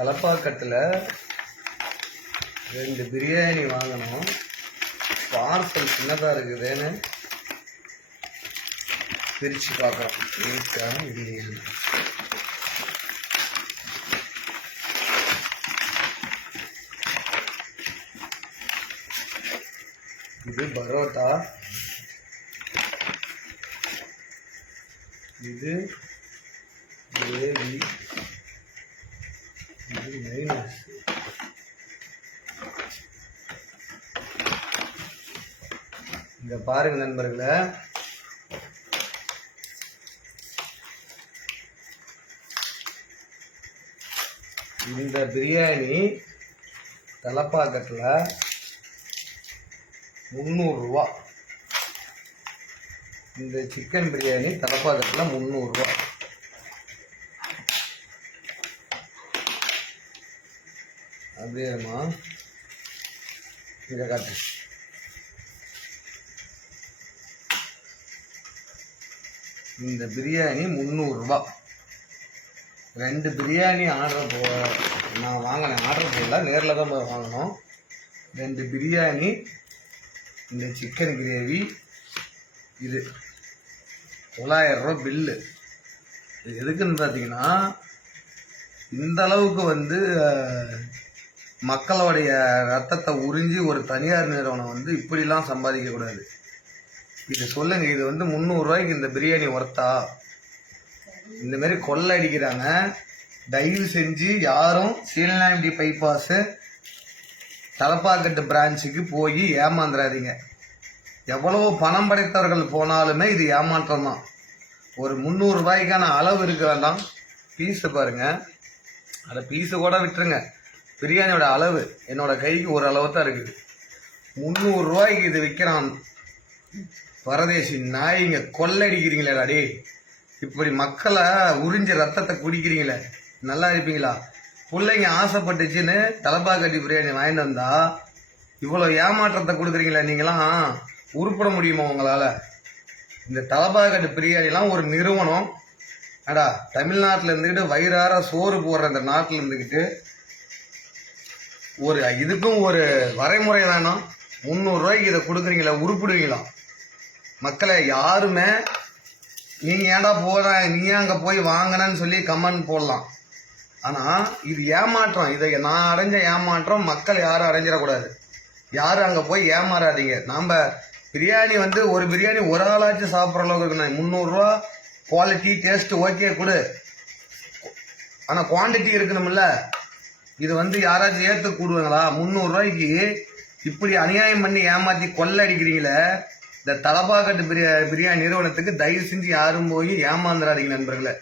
தலப்பாக்கத்தில் ரெண்டு பிரியாணி வாங்கணும். பார்சல் சின்னதாக இருக்குதுன்னு பிரித்து பார்க்குறோம் நீட்டாக பிரியாணி இது பரோட்டா. இது இது இந்த பாருங்க நண்பர்களை. இந்த பிரியாணி தலப்பாக்கத்தில் முந்நூறுரூவா இந்த சிக்கன் பிரியாணி தலப்பாக்கத்தில் முந்நூறுரூவா அப்படியேம்மா இதை காட்டு. இந்த பிரியாணி முந்நூறுரூபா ரெண்டு பிரியாணி ஆர்டர் போ நான் வாங்கினேன். ஆர்டர் போடல நேரில் தான் போய் வாங்கினோம் ரெண்டு பிரியாணி இந்த சிக்கன் கிரேவி இது. தொள்ளாயிரரூபா பில்லு. இது எதுக்குன்னு பார்த்தீங்கன்னா இந்த அளவுக்கு வந்து மக்களுடைய ரத்தத்தை உறிஞ்சி ஒரு தனியார் நிறுவனம் வந்து இப்படிலாம் சம்பாதிக்கக்கூடாது இது சொல்லுங்க இது வந்து முந்நூறுரூவாய்க்கு இந்த பிரியாணி ஒர்த்தா இந்த மாதிரி கொள்ளை அடிக்கிறாங்க. தயவு செஞ்சு யாரும் சீலநாயண்டி பைபாஸு தலப்பாக்கட்டு பிரான்ச்சுக்கு போய் ஏமாந்துடாதீங்க எவ்வளவு பணம் படைத்தவர்கள் போனாலுமே இது ஏமாற்றம் தான் ஒரு முந்நூறுரூவாய்க்கான அளவு இருக்க வேண்டாம் பீஸு பாருங்க. அதை பீஸு கூட விட்டுருங்க. பிரியாணியோட அளவு என்னோட கைக்கு ஒரு அளவு தான் இருக்குது முந்நூறுரூவாய்க்கு இது விற்கிறான் பரதேசி நாய்ங்க கொள்ளடிக்கிறீங்களேடா டே இப்படி மக்களை உறிஞ்ச ரத்தத்தை குடிக்கிறீங்களே. நல்லா இருப்பீங்களா? பிள்ளைங்க ஆசைப்பட்டுச்சுன்னு தலப்பா கட்டி பிரியாணி வாங்கிட்டு வந்தா இவ்வளோ ஏமாற்றத்தை கொடுக்குறீங்களே நீங்களாம். உருப்பிட முடியுமா உங்களால்? இந்த தலப்பாக்கட்டு பிரியாணிலாம் ஒரு நிறுவனம். அடா தமிழ்நாட்டில் இருந்துக்கிட்டு வயிறார சோறு போடுற இந்த நாட்டில் இருந்துக்கிட்டு ஒரு இதுக்கும் ஒரு வரைமுறை வேணும். முந்நூறுரூவாய்க்கு இதை கொடுக்குறீங்களா உருப்பிடுவீங்களா? மக்களை யாருமே நீங்க ஏன்டா போற? நீ அங்க போய் வாங்கினன்னு சொல்லி கமெண்ட் போடலாம். ஆனா இது ஏமாற்றம். இதை நான் அடைஞ்ச ஏமாற்றம் மக்கள் யாரும் அடைஞ்சிடக்கூடாது. யாரும் அங்க போய் ஏமாறாதீங்க. நாம பிரியாணி வந்து ஒரு பிரியாணி ஒரு ஆளாச்சும் சாப்பிட்ற அளவுக்கு இருக்கணும் முந்நூறுரூவா குவாலிட்டி டேஸ்ட் ஓகே கொடு. ஆனால் குவான்டிட்டி இருக்கணும்ல. இது வந்து யாராச்சும் ஏற்று கூடுவாங்களா முந்நூறுரூவாய்க்கு இப்படி அநியாயம் பண்ணி ஏமாற்றி கொள்ளை அடிக்கிறீங்களே. இந்த தலப்பாக்கட்டு பிரியா பிரியாணி நிறுவனத்துக்கு தயவு செஞ்சு யாரும் போய் ஏமாந்துடாதீங்க நண்பர்களை.